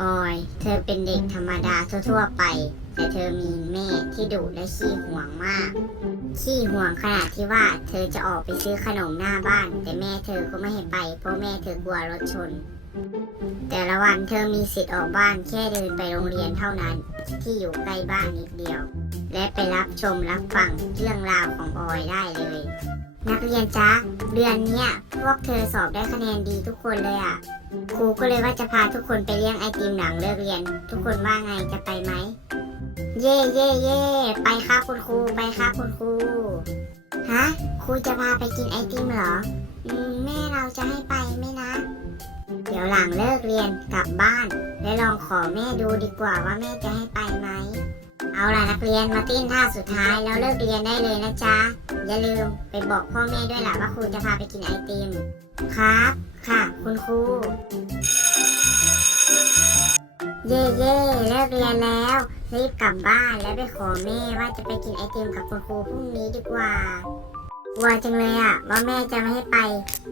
ออย เธอเป็นเด็กธรรมดาทั่วๆไป แต่เธอมีแม่ที่ดุและขี้ห่วงมาก ขี้ห่วงขนาดที่ว่าเธอจะออกไปซื้อขนมหน้าบ้าน แต่แม่เธอก็ไม่ให้ไป เพราะแม่เธอกลัวรถชน แต่ละวันเธอมีสิทธิ์ออกบ้านแค่เดินไปโรงเรียนเท่านั้น ที่อยู่ใกล้บ้านนิดเดียว และไปรับชมรับฟังเรื่องราวของออยได้เลย นักเรียนจ๊ะเดือนเนี้ยพวกเธอสอบได้คะแนนดีทุกคนเลยอะครูก็เลยว่าจะพาทุกคนไปเลี้ยงไอติมหลังเลิกเรียน ทุกคนว่าไงจะไปไหม เย่เย่เย่ไปครับคุณครูไปครับคุณครูฮะครูจะพาไปกินไอติมเหรออืมแม่เราจะให้ไปไหมนะ เดี๋ยวหลังเลิกเรียนกลับบ้าน และลองขอแม่ดูดีกว่าว่าแม่จะให้ไปไหมเอาล่ะนักเรียนมาติ้นท่าสุดท้ายแล้วเลิกเรียนได้เลยนะจ๊ะอย่าลืมไปบอกพ่อแม่ด้วยล่ะว่าครูจะพาไปกินไอติมครับ ค่ะ คุณครูเย่เย่เลิกเรียนแล้ว รีบกลับบ้านแล้วไปขอแม่ว่าจะไปกินไอติมกับคุณครูพรุ่งนี้ดีกว่ากลัวจังเลยอะว่าแม่จะไม่ให้ไป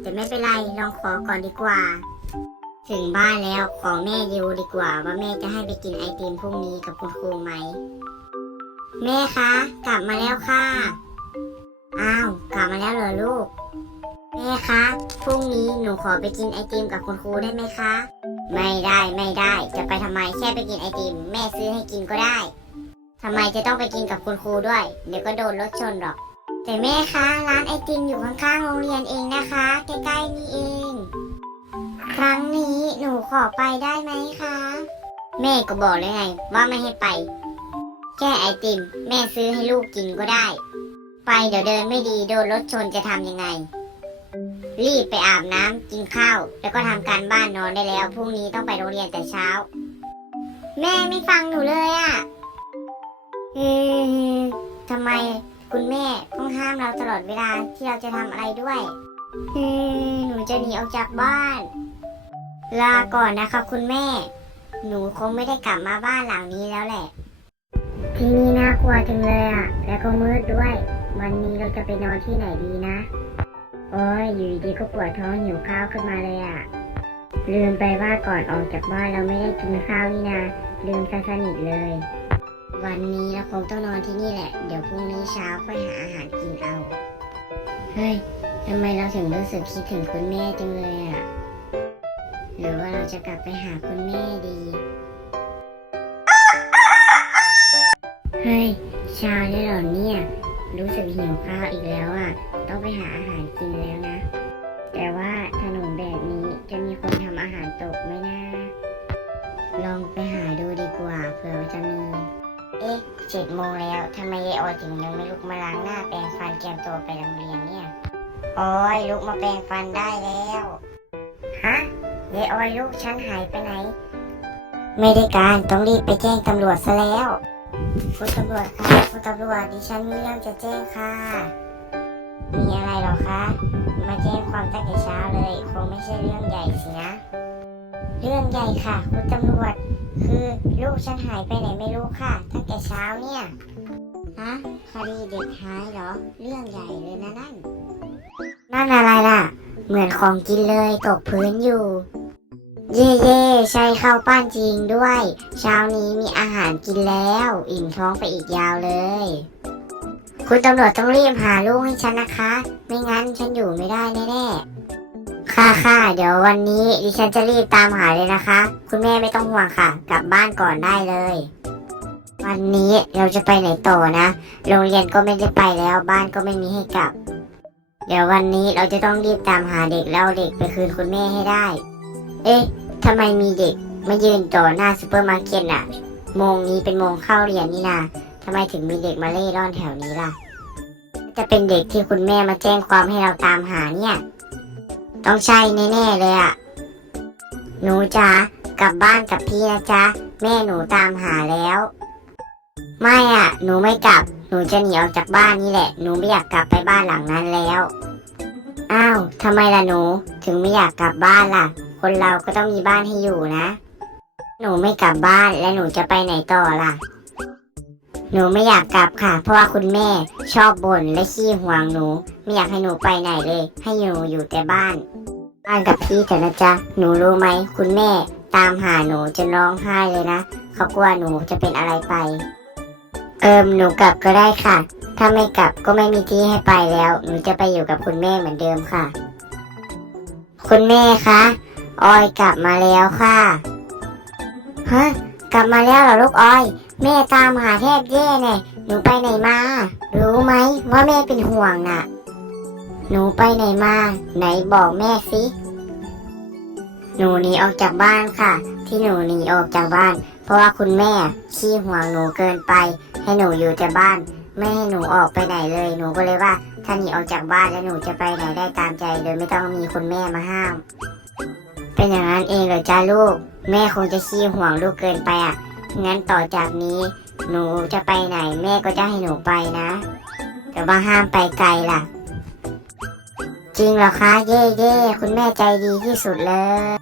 แต่ไม่เป็นไรลองขอก่อนดีกว่า ถึงบ้านแล้วขอแม่ยูดีกว่า ว่าแม่จะให้ไปกินไอติมพรุ่งนี้กับคุณครูไหม แม่คะ กลับมาแล้วค่ะ อ้าว กลับมาแล้วเหรอลูก แม่คะพรุ่งนี้หนูขอไปกินไอติมกับคุณครูได้ไหมคะ ไม่ได้ไม่ได้ จะไปทำไมแค่ไปกินไอติม แม่ซื้อให้กินก็ได้ทำไมจะต้องไปกินกับคุณครูด้วย เดี๋ยวก็โดนรถชนหรอก แต่แม่คะร้านไอติมอยู่ข้างๆโรงเรียนเองนะคะใกล้ๆนี่เอง ครั้งนี้หนูขอไปได้ไหมคะ แม่ก็บอกเลยไงว่าไม่ให้ไป แค่ไอติม แม่ซื้อให้ลูกกินก็ได้ ไปเดี๋ยวเดินไม่ดีโดนรถชนจะทำยังไง รีบไปอาบน้ำกินข้าว แล้วก็ทำการบ้านนอนได้แล้วพรุ่งนี้ต้องไปโรงเรียนแต่เช้า แม่ไม่ฟังหนูเลยอะ่ะเฮ้ทำไมคุณแม่ต้องห้ามเราตลอดเวลาที่เราจะทำอะไรด้วยเฮ้หนูจะหนีออกจากบ้าน ลาก่อนนะคะคุณแม่ หนูคงไม่ได้กลับมาบ้านหลังนี้แล้วแหละ ที่นี่น่ากลัวจังเลยอะ่ะแล้วก็มืดด้วย วันนี้เราจะไปนอนที่ไหนดีนะ โอ้ยอยู่ดีๆก็ปวดท้องหิวข้าวขึ้นมาเลยอะ่ะลืมไปว่าก่อนออกจากบ้านเราไม่ได้กินข้าวนี่นาลืมซะสนิทเลย วันนี้เราคงต้องนอนที่นี่แหละ เดี๋ยวพรุ่งนี้เช้าค่อยหาอาหารกินเอา เฮ้ยทำไมเราถึงรู้สึกคิดถึงคุณแม่จังเลยอะ่ะหรือว่าเราจะกลับไปหาคุณแม่ดี เฮ้ยเช้าแล้วเหรอเนี่ย รู้สึกหิวข้าวอีกแล้วอะ ต้องไปหาอาหารกินแล้วนะ แต่ว่าถนนแบบนี้จะมีคนทำอาหารตกไหมนะ ลองไปหาดูดีกว่าเผื่อว่าจะมี เอ๊ะเจ็ดโมงแล้วทำไมยายออยถึงยังไม่ลุกมาล้างหน้าแปรงฟันเตรียมตัวไปโรงเรียนเนี่ยโอ้ยลุกมาแปรงฟันได้แล้วฮะยายออยลูกฉันหายไปไหน ไม่ได้การต้องรีบไปแจ้งตำรวจซะแล้ว คุณตำรวจคะคุณตำรวจดิฉันมีเรื่องจะแจ้งค่ะ มีอะไรหรอคะ มาแจ้งความตั้งแต่เช้าเลยคงไม่ใช่เรื่องใหญ่สินะ เรื่องใหญ่ค่ะ คุณตำรวจ คือลูกฉันหายไปไหนไม่รู้ค่ะ ตั้งแต่เช้าเนี่ย ฮะคดีเด็กหายเหรอ เรื่องใหญ่เลยนะนั่น นั่นอะไรล่ะ เหมือนของกินเลยตกพื้นอยู่ เย่เย่ ใช่ข้าวปั้นจริงด้วย เช้านี้มีอาหารกินแล้ว อิ่มท้องไปอีกยาวเลย คุณตำรวจต้องรีบหาลูกให้ฉันนะคะ ไม่งั้นฉันอยู่ไม่ได้แน่ๆ ค่ะค่ะเดี๋ยววันนี้ดิฉันจะรีบตามหาเลยนะคะ คุณแม่ไม่ต้องห่วงค่ะ กลับบ้านก่อนได้เลย วันนี้เราจะไปไหนต่อนะ โรงเรียนก็ไม่ได้ไปแล้ว บ้านก็ไม่มีให้กลับ เดี๋ยววันนี้เราจะต้องรีบตามหาเด็กแล้วเอาเด็กไปคืนคุณแม่ให้ได้ เอ๊ะ ทำไมมีเด็กมายืนต่อหน้าซูเปอร์มาร์เก็ตอะโมงนี้เป็นโมงเข้าเรียนนี่นาทำไมถึงมีเด็กมาเล่ร่อนแถวนี้ล่ะ จะเป็นเด็กที่คุณแม่มาแจ้งความให้เราตามหาเนี่ย ต้องใช่แน่ๆเลยอะหนูจ๋ากลับบ้านกับพี่นะจ๊ะ แม่หนูตามหาแล้ว ไม่อะหนูไม่กลับ หนูจะหนีออกจากบ้านนี่แหละ หนูไม่อยากกลับไปบ้านหลังนั้นแล้ว อ้าวทำไมล่ะหนู ถึงไม่อยากกลับบ้านล่ะ คนเราก็ต้องมีบ้านให้อยู่นะ หนูไม่กลับบ้านแล้วหนูจะไปไหนต่อล่ะ หนูไม่อยากกลับค่ะ เพราะว่าคุณแม่ชอบบ่นและขี้ห่วงหนู ไม่อยากให้หนูไปไหนเลย ให้หนูอยู่แต่บ้าน บ้านกับพี่แต่นะจ๊ะ หนูรู้ไหมคุณแม่ตามหาหนูจนร้องไห้เลยนะเขากลัวหนูจะเป็นอะไรไป เอิมหนูกลับก็ได้ค่ะ ถ้าไม่กลับก็ไม่มีที่ให้ไปแล้ว หนูจะไปอยู่กับคุณแม่เหมือนเดิมค่ะ คุณแม่คะ ออยกลับมาแล้วค่ะฮะกลับมาแล้วเหรอลูกออย แม่ตามหาแทบแย่เนี่ยหนูไปไหนมา รู้ไหมว่าแม่เป็นห่วงน่ะ หนูไปไหนมา ไหนบอกแม่สิหนูหนีออกจากบ้านค่ะ ที่หนูหนีออกจากบ้าน เพราะว่าคุณแม่ขี้ห่วงหนูเกินไป ให้หนูอยู่แต่บ้าน ไม่ให้หนูออกไปไหนเลย หนูก็เลยว่า ถ้าหนีออกจากบ้านแล้วหนูจะไปไหนได้ตามใจ โดยไม่ต้องมีคุณแม่มาห้าม เป็นอย่างนั้นเองเหรอจ้าลูก แม่คงจะขี้ห่วงลูกเกินไปอะ งั้นต่อจากนี้ หนูจะไปไหนแม่ก็จะให้หนูไปนะ แต่ว่าห้ามไปไกลล่ะ จริงเหรอคะ เย่เย่คุณแม่ใจดีที่สุดเลย